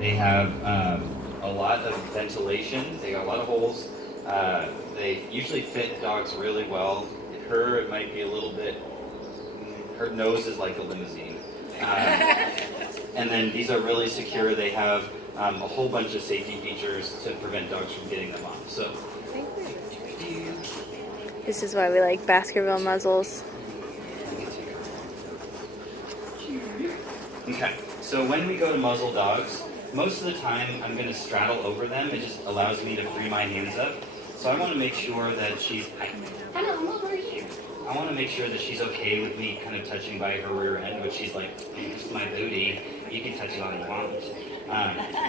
They have a lot of ventilation. They got a lot of holes. They usually fit dogs really well. Her, it might be a little bit, her nose is like a limousine. And then these are really secure. They have a whole bunch of safety features to prevent dogs from getting them off. So, this is why we like Baskerville muzzles. okay, so when we go to muzzle dogs, most of the time I'm going to straddle over them. It just allows me to free my hands up. So I want to make sure that she's, hello, I'm over here. I want to make sure that she's okay with me kind of touching by her rear end, which she's like, this is my booty. You can touch it all you want.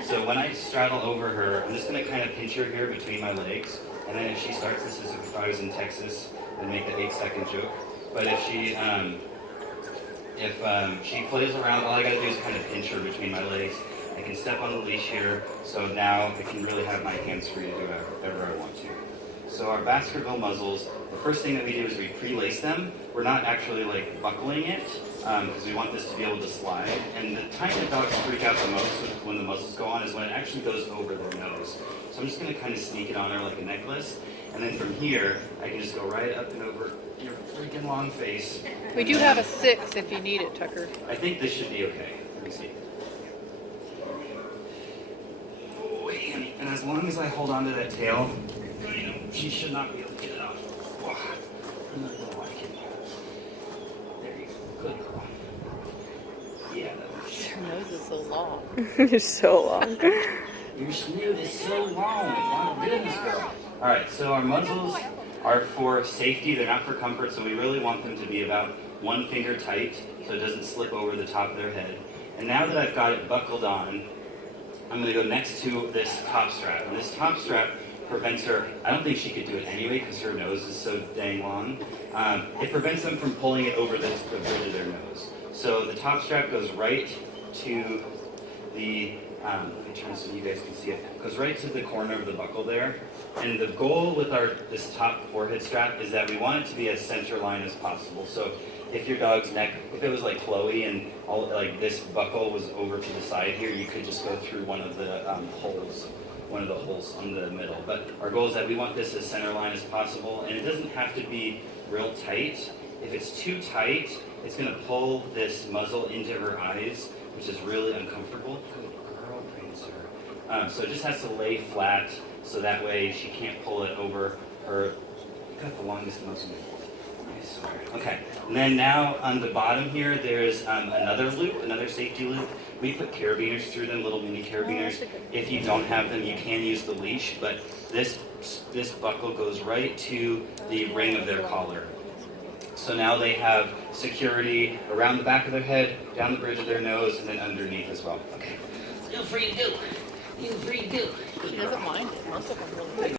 So when I straddle over her, I'm just going to kind of pinch her here between my legs. And then if she starts, this is if I was in Texas, I'd make the 8-second joke. But if she plays around, all I got to do is kind of pinch her between my legs. I can step on the leash here, so now I can really have my hands free to do whatever I want to. So our Baskerville muzzles, the first thing that we do is we pre-lace them. We're not actually like buckling it, because we want this to be able to slide. And the time that dogs freak out the most when the muzzles go on is when it actually goes over their nose. So I'm just going to kind of sneak it on her like a necklace. And then from here, I can just go right up and over your freaking long face. We do have a 6 if you need it, Tucker. I think this should be okay. Let me see. And as long as I hold onto that tail, you know, she should not be able to get it off. I'm not gonna like it. There you go. Good girl. Yeah, that works. Your nose is so long. You're so long. Your snoot is so long. My goodness, girl. All right, so our muzzles are for safety. They're not for comfort, so we really want them to be about 1 finger tight so it doesn't slip over the top of their head. And now that I've got it buckled on, I'm going to go next to this top strap. And this top strap prevents her, I don't think she could do it anyway because her nose is so dang long. It prevents them from pulling it over the bridge of their nose. So the top strap goes right to the, let me turn so you guys can see it, goes right to the corner of the buckle there. And the goal with this top forehead strap is that we want it to be as center line as possible. So if your dog's neck, if it was like Chloe and all like this buckle was over to the side here, you could just go through one of the holes on the middle. But our goal is that we want this as center line as possible, and it doesn't have to be real tight. If it's too tight, it's going to pull this muzzle into her eyes, which is really uncomfortable. Good girl, Prancer. So it just has to lay flat, so that way she can't pull it over her. You got the longest muzzle. Okay, and then now on the bottom here, there's another loop, another safety loop. We put carabiners through them, little mini carabiners. If you don't have them, you can use the leash, but this buckle goes right to the ring of their collar. So now they have security around the back of their head, down the bridge of their nose, and then underneath as well. Okay. Feel free to do. Feel free to do. She doesn't mind it. Most of them really do.